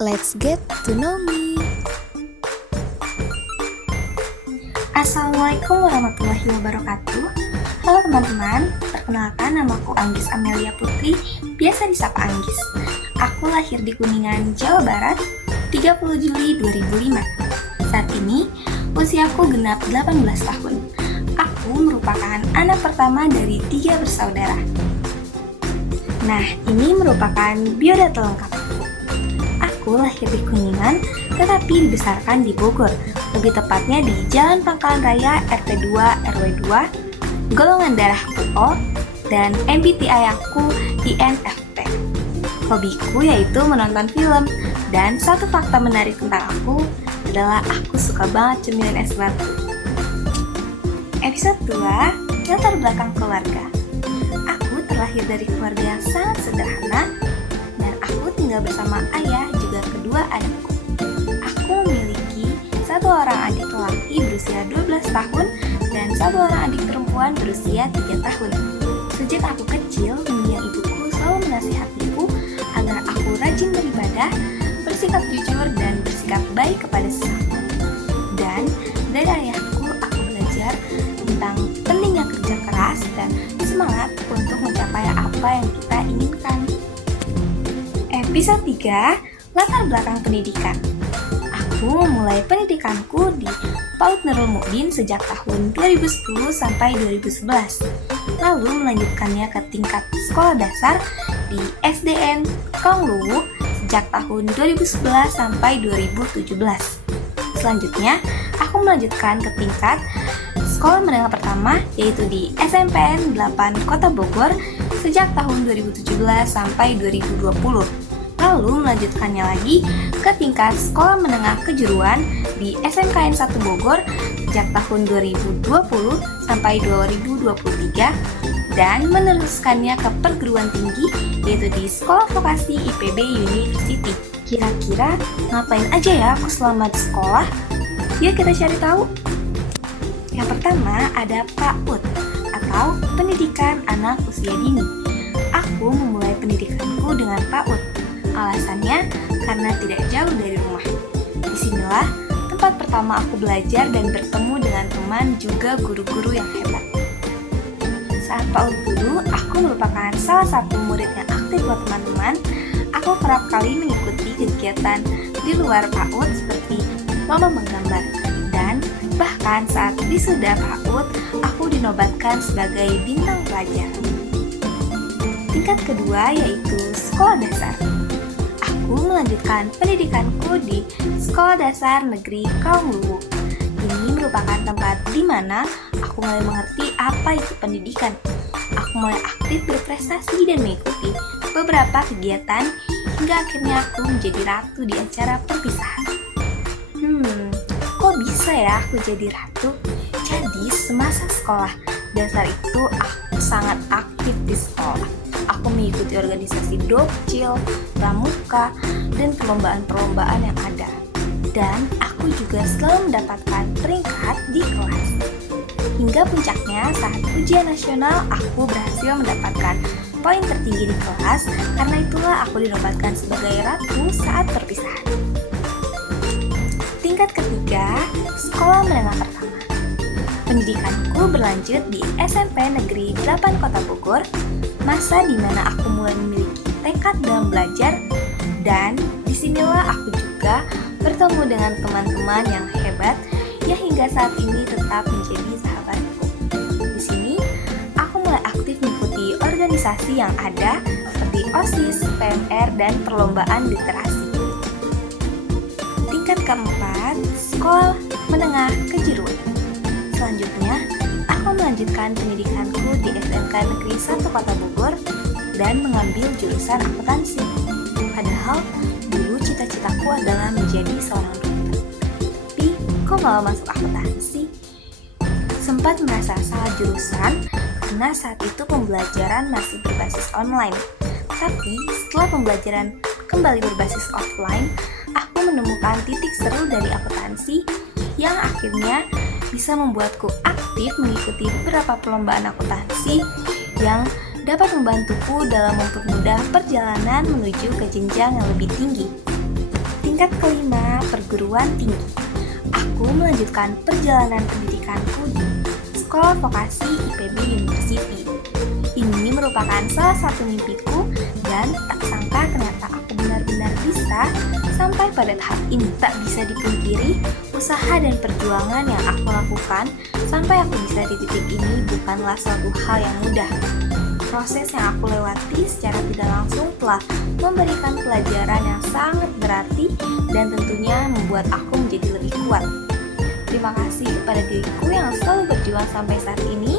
Let's get to know me. Assalamualaikum warahmatullahi wabarakatuh. Halo teman-teman, perkenalkan namaku Anggis Amelia Putri, biasa disapa Anggis. Aku lahir di Kuningan, Jawa Barat, 30 Juli 2005. Saat ini, usiaku genap 18 tahun. Aku merupakan anak pertama dari 3 bersaudara. Nah, ini merupakan biodata lengkapku. Aku lahir di Kuningan, tetapi dibesarkan di Bogor, lebih tepatnya di Jalan Pangkalan Raya RT 2 RW 2, golongan darahku O, dan MBTI aku INFP. Hobiku yaitu menonton film, dan satu fakta menarik tentang aku adalah aku suka banget cemilan es batu. Episode 2, latar belakang keluarga. Aku terlahir dari keluarga yang sangat sederhana, dan aku tinggal bersama ayah juga kedua adikku. Aku memiliki satu orang adik lelaki berusia 12 tahun dan satu orang adik perempuan berusia 3 tahun. Sejak aku kecil, mendiang ibuku selalu menasihatiku agar aku rajin beribadah, bersikap jujur, dan bersikap baik kepada sesama. Dan dari ayahku, aku belajar tentang pentingnya kerja keras dan semangat untuk mencapai apa yang kita inginkan. Episode 3, latar belakang pendidikan. Aku memulai pendidikanku di PAUD Nurul Mukdin sejak tahun 2010 sampai 2011. Lalu melanjutkannya ke tingkat sekolah dasar di SDN Kaungluwu sejak tahun 2011 sampai 2017. Selanjutnya, aku melanjutkan ke tingkat sekolah menengah pertama yaitu di SMPN 8 Kota Bogor sejak tahun 2017 sampai 2020. Lalu melanjutkannya lagi ke tingkat sekolah menengah kejuruan di SMKN 1 Bogor sejak tahun 2020 sampai 2023 dan meneruskannya ke perguruan tinggi yaitu di Sekolah Vokasi IPB University. Kira-kira ngapain aja ya aku selama di sekolah? Yuk kita cari tahu. Yang pertama ada PAUD atau Pendidikan Anak Usia Dini. Aku memulai pendidikanku dengan PAUD. Alasannya karena tidak jauh dari rumah. Disinilah tempat pertama aku belajar dan bertemu dengan teman juga guru-guru yang hebat. Saat PAUD dulu, aku merupakan salah satu murid yang aktif buat teman-teman. Aku kerap kali mengikuti kegiatan di luar PAUD seperti lomba menggambar. Dan bahkan saat wisuda PAUD, aku dinobatkan sebagai bintang pelajar. Tingkat kedua yaitu sekolah dasar. Aku melanjutkan pendidikanku di Sekolah Dasar Negeri Kaungluwu. Ini merupakan tempat di mana aku mulai mengerti apa itu pendidikan. Aku mulai aktif berprestasi dan mengikuti beberapa kegiatan hingga akhirnya aku menjadi ratu di acara perpisahan. Kok bisa ya aku jadi ratu? Jadi semasa sekolah dasar itu aku sangat aktif di sekolah. Aku mengikuti organisasi Dokcil, Pramuka, dan perlombaan-perlombaan yang ada. Dan aku juga selalu mendapatkan peringkat di kelas. Hingga puncaknya saat ujian nasional aku berhasil mendapatkan poin tertinggi di kelas. Karena itulah aku dinobatkan sebagai ratu saat perpisahan. Tingkat ketiga, sekolah menengah pertama. Pendidikanku berlanjut di SMP Negeri 8 Kota Bogor, masa di mana aku mulai memiliki tekad dalam belajar, dan disinilah aku juga bertemu dengan teman-teman yang hebat yang hingga saat ini tetap menjadi sahabatku. Di sini, aku mulai aktif mengikuti organisasi yang ada seperti OSIS, PMR, dan perlombaan literasi. Tingkat keempat, sekolah menengah kejuruan. Selanjutnya, aku melanjutkan pendidikanku di SMK Negeri 1 Kota Bogor dan mengambil jurusan akuntansi. Padahal, dulu cita-citaku adalah menjadi seorang dokter. Tapi, kok malah masuk akuntansi? Sempat merasa salah jurusan karena saat itu pembelajaran masih berbasis online. Tapi, setelah pembelajaran kembali berbasis offline, aku menemukan titik seru dari akuntansi yang akhirnya bisa membuatku aktif mengikuti beberapa perlombaan akuntansi yang dapat membantuku dalam mempermudah perjalanan menuju ke jenjang yang lebih tinggi. Tingkat kelima, perguruan tinggi. Aku melanjutkan perjalanan pendidikanku di Sekolah Vokasi IPB University. Ini merupakan salah satu mimpiku dan tak sangka ternyata aku benar-benar bisa sampai pada tahap ini. Tak bisa dipungkiri, usaha dan perjuangan yang aku lakukan sampai aku bisa di titik ini bukanlah suatu hal yang mudah. Proses yang aku lewati secara tidak langsung telah memberikan pelajaran yang sangat berarti dan tentunya membuat aku menjadi lebih kuat. Terima kasih kepada diriku yang selalu berjuang sampai saat ini.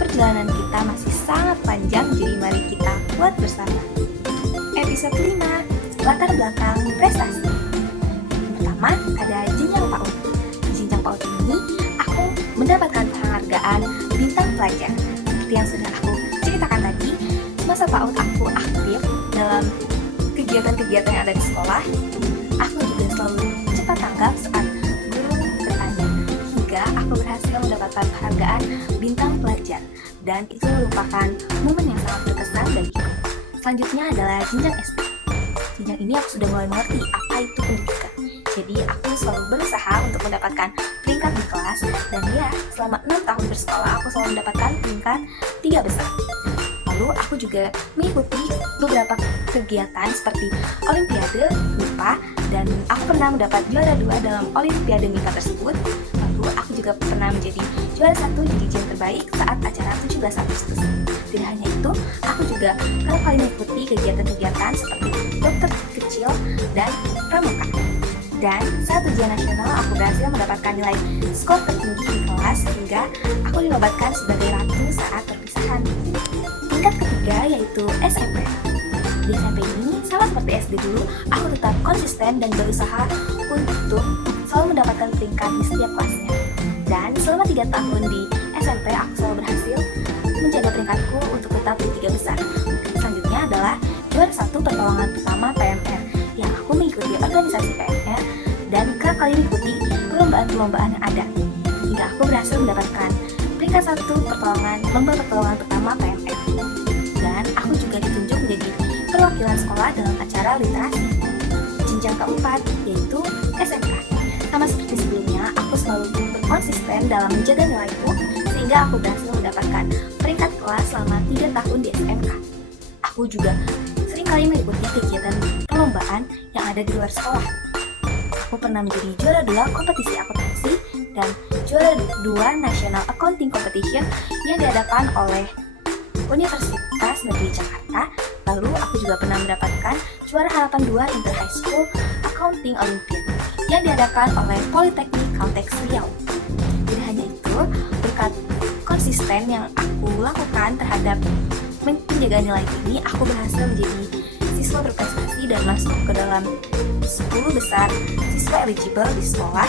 Perjalanan kita masih sangat panjang, jadi mari kita buat bersama. Episode 5, latar belakang prestasi. Pertama, ada jenjang PAUD. Di jenjang PAUD ini, aku mendapatkan penghargaan bintang pelajar. Seperti yang sudah aku ceritakan tadi, semasa PAUD aku aktif dalam kegiatan-kegiatan yang ada di sekolah. Aku juga selalu cepat tanggap saat aku berhasil mendapatkan penghargaan bintang pelajar dan itu merupakan momen yang sangat berkesan bagiku. Selanjutnya adalah jenjang SD. Jenjang ini aku sudah mulai mengerti apa itu pendidikan. Jadi aku selalu berusaha untuk mendapatkan peringkat di kelas dan ya selama 6 tahun bersekolah aku selalu mendapatkan peringkat 3 besar. Lalu aku juga mengikuti beberapa kegiatan seperti Olimpiade MIPA dan aku pernah mendapat juara 2 dalam Olimpiade MIPA tersebut. Aku juga pernah menjadi juara 1 di Dijen terbaik saat acara 17 Agustus. Tidak hanya itu, aku juga kerap kali mengikuti kegiatan-kegiatan seperti dokter kecil dan pramuka. Dan saat ujian nasional, aku berhasil mendapatkan nilai skor tertinggi di kelas hingga aku dinobatkan sebagai ratu saat perpisahan. Tingkat ketiga yaitu SMP. Di SMP ini, sama seperti SD dulu, aku tetap konsisten dan berusaha untuk selalu mendapatkan peringkat di setiap kelasnya. Dan selama 3 tahun di SMP, aku selalu berhasil menjaga peringkatku untuk tetap di 3 besar. Selanjutnya adalah juara 1 pertolongan pertama PMR, yang aku mengikuti organisasi PMR dan kerap kali mengikuti perlombaan-perlombaan yang ada. Hingga aku berhasil mendapatkan peringkat 1 lomba pertolongan pertama PMR. Dan aku juga ditunjuk menjadi perwakilan sekolah dalam acara literasi. Jenjang keempat yaitu SMK. Sama seperti sebelumnya, aku selalu konsisten dalam menjaga nilaiku sehingga aku berhasil mendapatkan peringkat kelas selama 3 tahun di SMK. Aku juga seringkali mengikuti kegiatan perlombaan yang ada di luar sekolah. Aku pernah menjadi juara 2 kompetisi akuntansi dan juara 2 National Accounting Competition yang diadakan oleh Universitas Negeri Jakarta. Lalu aku juga pernah mendapatkan juara harapan 2 Inter High School Accounting Olympiad yang diadakan oleh Politeknik Caltech Riau. Tidak hanya itu, berkat konsisten yang aku lakukan terhadap menjaga nilai ini, aku berhasil menjadi siswa berprestasi dan masuk ke dalam 10 besar siswa eligible di sekolah,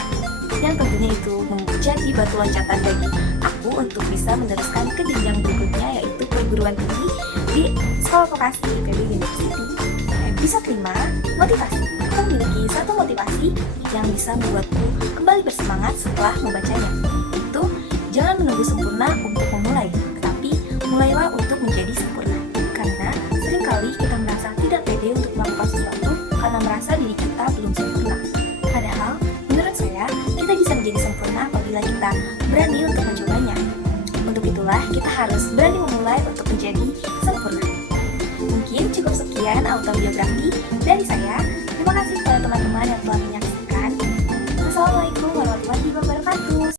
yang tentunya itu menjadi batu loncatan bagi aku untuk bisa meneruskan ke jenjang berikutnya yaitu perguruan tinggi di Sekolah Vokasi IPB University. Episode 5, motivasi. Aku memiliki satu motivasi yang bisa membuatku kembali bersemangat setelah membacanya. Itu, jangan menunggu sempurna untuk memulai, tetapi mulailah untuk menjadi sempurna. Karena seringkali kita merasa tidak pede untuk melakukan sesuatu karena merasa diri kita belum sempurna. Padahal, menurut saya, kita bisa menjadi sempurna apabila kita berani untuk mencobanya. Untuk itulah, kita harus berani memulai untuk menjadi sempurna. Mungkin cukup sekian autobiografi dari saya.